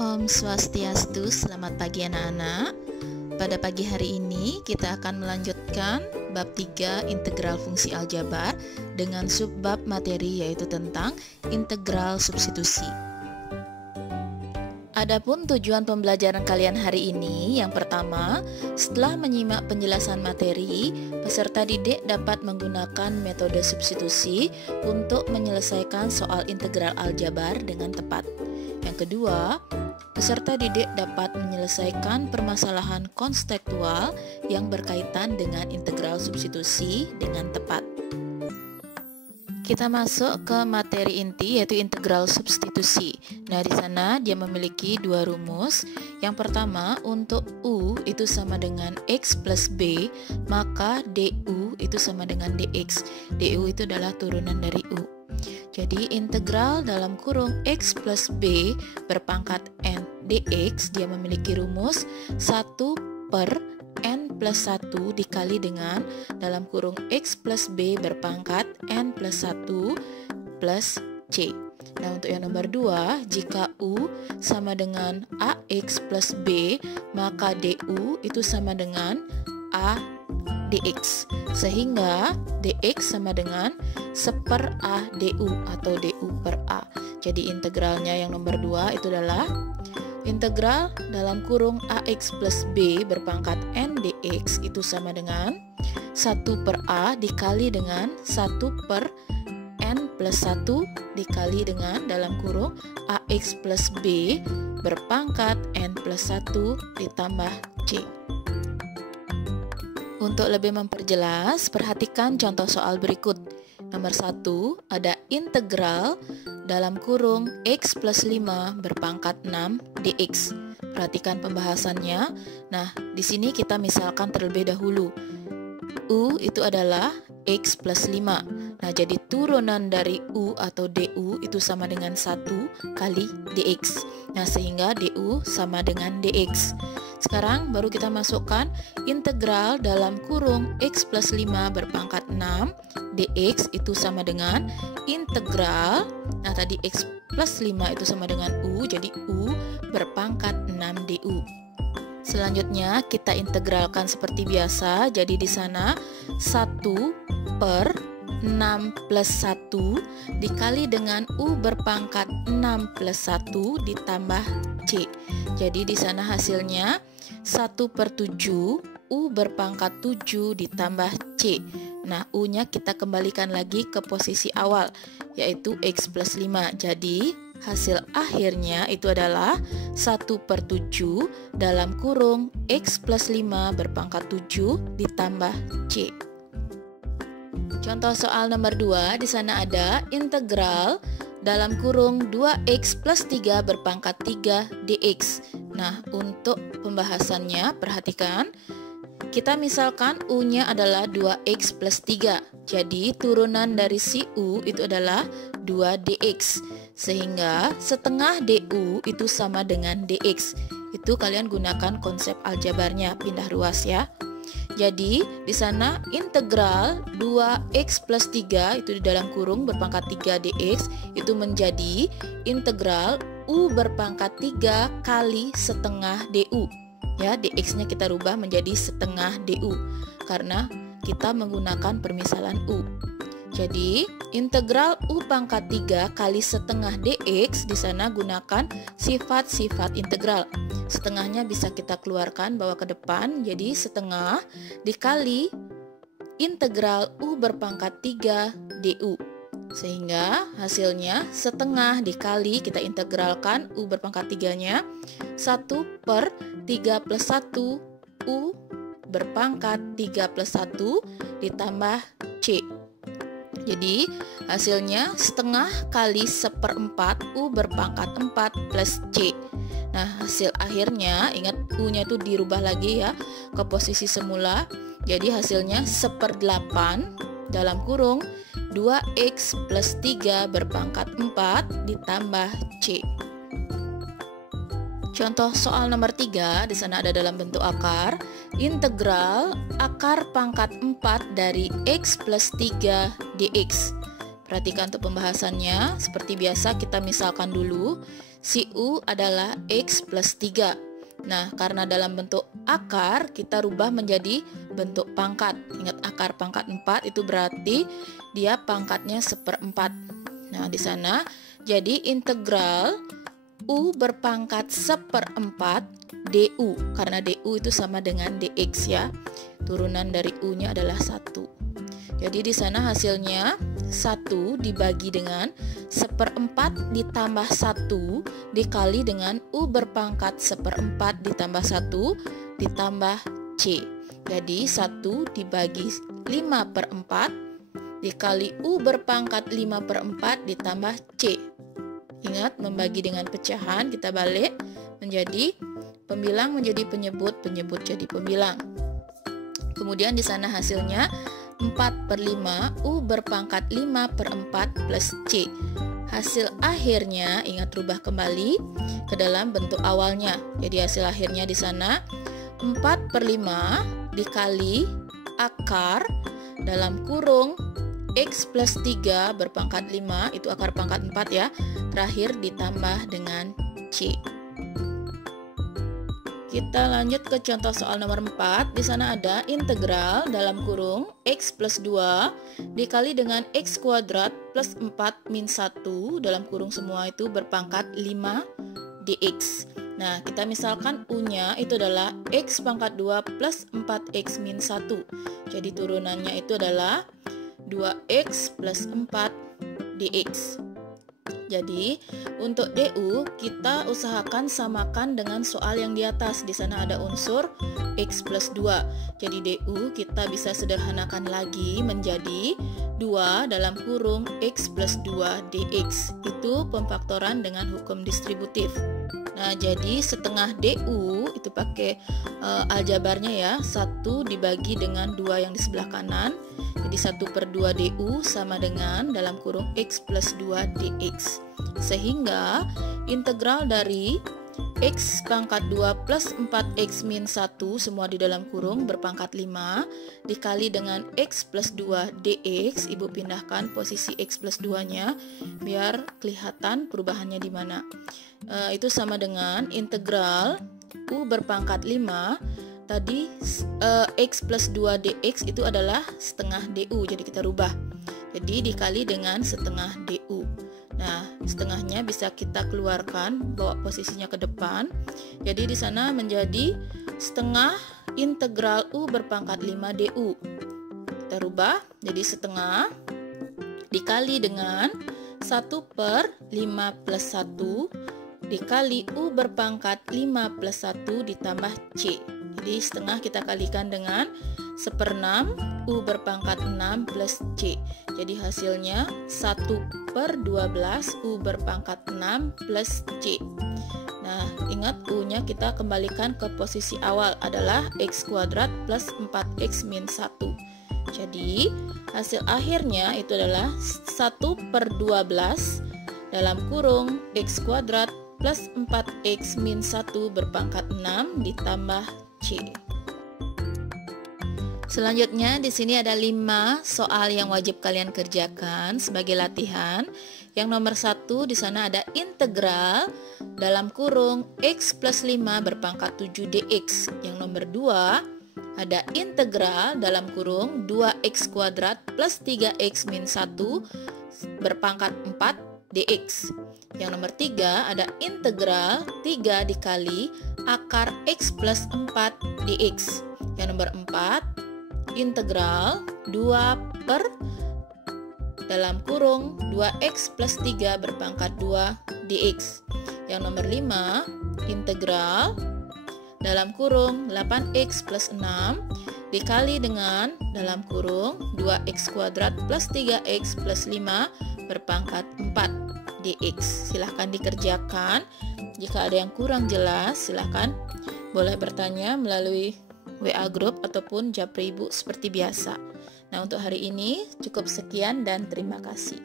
Om Swastiastu, selamat pagi anak-anak. Pada pagi hari ini kita akan melanjutkan bab 3 integral fungsi aljabar dengan subbab materi yaitu tentang integral substitusi. Adapun tujuan pembelajaran kalian hari ini, yang pertama, setelah menyimak penjelasan materi, peserta didik dapat menggunakan metode substitusi untuk menyelesaikan soal integral aljabar dengan tepat. Yang kedua, peserta didik dapat menyelesaikan permasalahan konseptual yang berkaitan dengan integral substitusi dengan tepat. Kita masuk ke materi inti yaitu integral substitusi. Nah, di sana dia memiliki dua rumus. Yang pertama, untuk U itu sama dengan X plus B, maka DU itu sama dengan DX. DU itu adalah turunan dari U. Jadi integral dalam kurung X plus B berpangkat N dx dia memiliki rumus 1 per N plus 1 dikali dengan dalam kurung X plus B berpangkat N plus 1 plus C. Nah, untuk yang nomor 2, jika U sama dengan AX plus B, maka DU itu sama dengan A dx, sehingga dx sama dengan 1/A du atau du per A. Jadi integralnya yang nomor 2 itu adalah integral dalam kurung AX plus B berpangkat N dx itu sama dengan 1/A dikali dengan 1 per N plus 1 dikali dengan dalam kurung AX plus B berpangkat N plus 1 ditambah C. Untuk lebih memperjelas, perhatikan contoh soal berikut. Nomor 1, ada integral dalam kurung X plus 5 berpangkat 6 dx. Perhatikan pembahasannya. Nah, di sini kita misalkan terlebih dahulu. U itu adalah X plus 5. Nah, jadi turunan dari U atau DU itu sama dengan 1 kali dx. Nah, sehingga DU sama dengan dx. Sekarang baru kita masukkan integral dalam kurung X plus 5 berpangkat 6 dx itu sama dengan integral. Nah, tadi X plus 5 itu sama dengan U, jadi U berpangkat 6 du. Selanjutnya kita integralkan seperti biasa. Jadi di sana 1 per 6 plus 1 dikali dengan U berpangkat 6 plus 1 ditambah C. Jadi di sana hasilnya 1/7 U berpangkat 7 ditambah C. Nah, U-nya kita kembalikan lagi ke posisi awal, yaitu X plus 5. Jadi hasil akhirnya itu adalah 1/7 dalam kurung X plus 5 berpangkat 7 ditambah C. Contoh soal nomor 2, di sana ada integral dalam kurung 2x plus 3 berpangkat 3 dx. Nah, untuk pembahasannya perhatikan. Kita misalkan U-nya adalah 2x plus 3. Jadi turunan dari si U itu adalah 2 dx. Sehingga setengah du itu sama dengan dx. Itu kalian gunakan konsep aljabarnya, pindah ruas ya. Jadi di sana integral 2x plus 3 itu di dalam kurung berpangkat 3 dx itu menjadi integral U berpangkat 3 kali setengah du. Ya, dx-nya kita rubah menjadi setengah du karena kita menggunakan permisalan U. Jadi integral U pangkat 3 kali setengah dx di sana gunakan sifat-sifat integral. Setengahnya bisa kita keluarkan bawa ke depan, jadi setengah dikali integral U berpangkat 3 du. Sehingga hasilnya setengah dikali kita integralkan U berpangkat 3-nya 1 per 3 plus 1 U berpangkat 3 plus 1 ditambah C. Jadi hasilnya setengah kali 1/4 U berpangkat 4 plus C. Nah, hasil akhirnya ingat U-nya itu dirubah lagi ya ke posisi semula. Jadi hasilnya 1/8 dalam kurung 2x plus 3 berpangkat 4 ditambah C. Contoh soal nomor 3, di sana ada dalam bentuk akar. Integral akar pangkat 4 dari x plus 3 dx. Perhatikan untuk pembahasannya. Seperti biasa kita misalkan dulu, si U adalah X plus 3. Nah, karena dalam bentuk akar, kita rubah menjadi bentuk pangkat. Ingat, akar pangkat 4 itu berarti dia pangkatnya 1/4. Nah, di sana jadi integral U berpangkat 1/4 DU. Karena DU itu sama dengan DX ya. Turunan dari U-nya adalah 1. Jadi di sana hasilnya 1 dibagi dengan 1/4 ditambah 1 dikali dengan U berpangkat 1/4 ditambah 1 ditambah C. Jadi 1 dibagi 5/4 dikali U berpangkat 5/4 ditambah C. Ingat, membagi dengan pecahan kita balik menjadi pembilang menjadi penyebut, penyebut jadi pembilang. Kemudian di sana hasilnya 4/5 U berpangkat 5/4 plus C. Hasil akhirnya, ingat, rubah kembali ke dalam bentuk awalnya. Jadi hasil akhirnya di sana 4/5 dikali akar dalam kurung X plus 3 berpangkat 5, itu akar pangkat 4 ya. Terakhir ditambah dengan C. Kita lanjut ke contoh soal nomor 4. Di sana ada integral dalam kurung X plus 2 dikali dengan X kuadrat plus 4 min 1 dalam kurung semua itu berpangkat 5 dx. Nah, kita misalkan U-nya itu adalah X pangkat 2 plus 4X min 1. Jadi turunannya itu adalah 2X plus 4 dx. Jadi untuk DU kita usahakan samakan dengan soal yang di atas. Di sana ada unsur X plus 2. Jadi DU kita bisa sederhanakan lagi menjadi 2 dalam kurung X plus 2 dx. Itu pemfaktoran dengan hukum distributif. Nah, jadi setengah DU itu pakai aljabarnya ya, 1 dibagi dengan 2 yang di sebelah kanan. Jadi 1/2 DU sama dengan dalam kurung X plus 2 dx. Sehingga integral dari X pangkat 2 plus 4X min 1 semua di dalam kurung berpangkat 5 dikali dengan X plus 2 dx. Ibu pindahkan posisi X plus 2 nya biar kelihatan perubahannya di mana. Itu sama dengan integral U berpangkat 5. Tadi X plus 2 dx itu adalah setengah DU. Jadi kita rubah. Jadi dikali dengan setengah DU. Nah, setengahnya bisa kita keluarkan, bawa posisinya ke depan. Jadi di sana menjadi setengah integral U berpangkat 5 DU. Kita rubah jadi setengah dikali dengan 1/5 plus 1 dikali U berpangkat 5 plus 1 ditambah C. Jadi setengah kita kalikan dengan 1/6 U berpangkat 6 plus C. Jadi hasilnya 1/12 U berpangkat 6 plus C. Nah, ingat U-nya kita kembalikan ke posisi awal adalah X kuadrat plus 4X min 1. Jadi hasil akhirnya itu adalah 1/12 dalam kurung X kuadrat plus 4X min 1 berpangkat 6 ditambah C. Selanjutnya di sini ada 5 soal yang wajib kalian kerjakan sebagai latihan. Yang nomor 1 di sana ada integral dalam kurung X plus 5 berpangkat 7 dx. Yang nomor 2 ada integral dalam kurung 2x kuadrat plus 3x min 1 berpangkat 4 dx. Yang nomor 3 ada integral 3 dikali akar x plus 4 dx. Yang nomor 4 integral 2 per dalam kurung 2x plus 3 berpangkat 2 dx. Yang nomor 5 integral dalam kurung 8x plus 6 dikali dengan dalam kurung 2x kuadrat plus 3x plus 5 berpangkat 4 dx. Silahkan dikerjakan. Jika ada yang kurang jelas, silahkan boleh bertanya melalui WA group ataupun japri ibu seperti biasa. Nah, untuk hari ini cukup sekian dan terima kasih.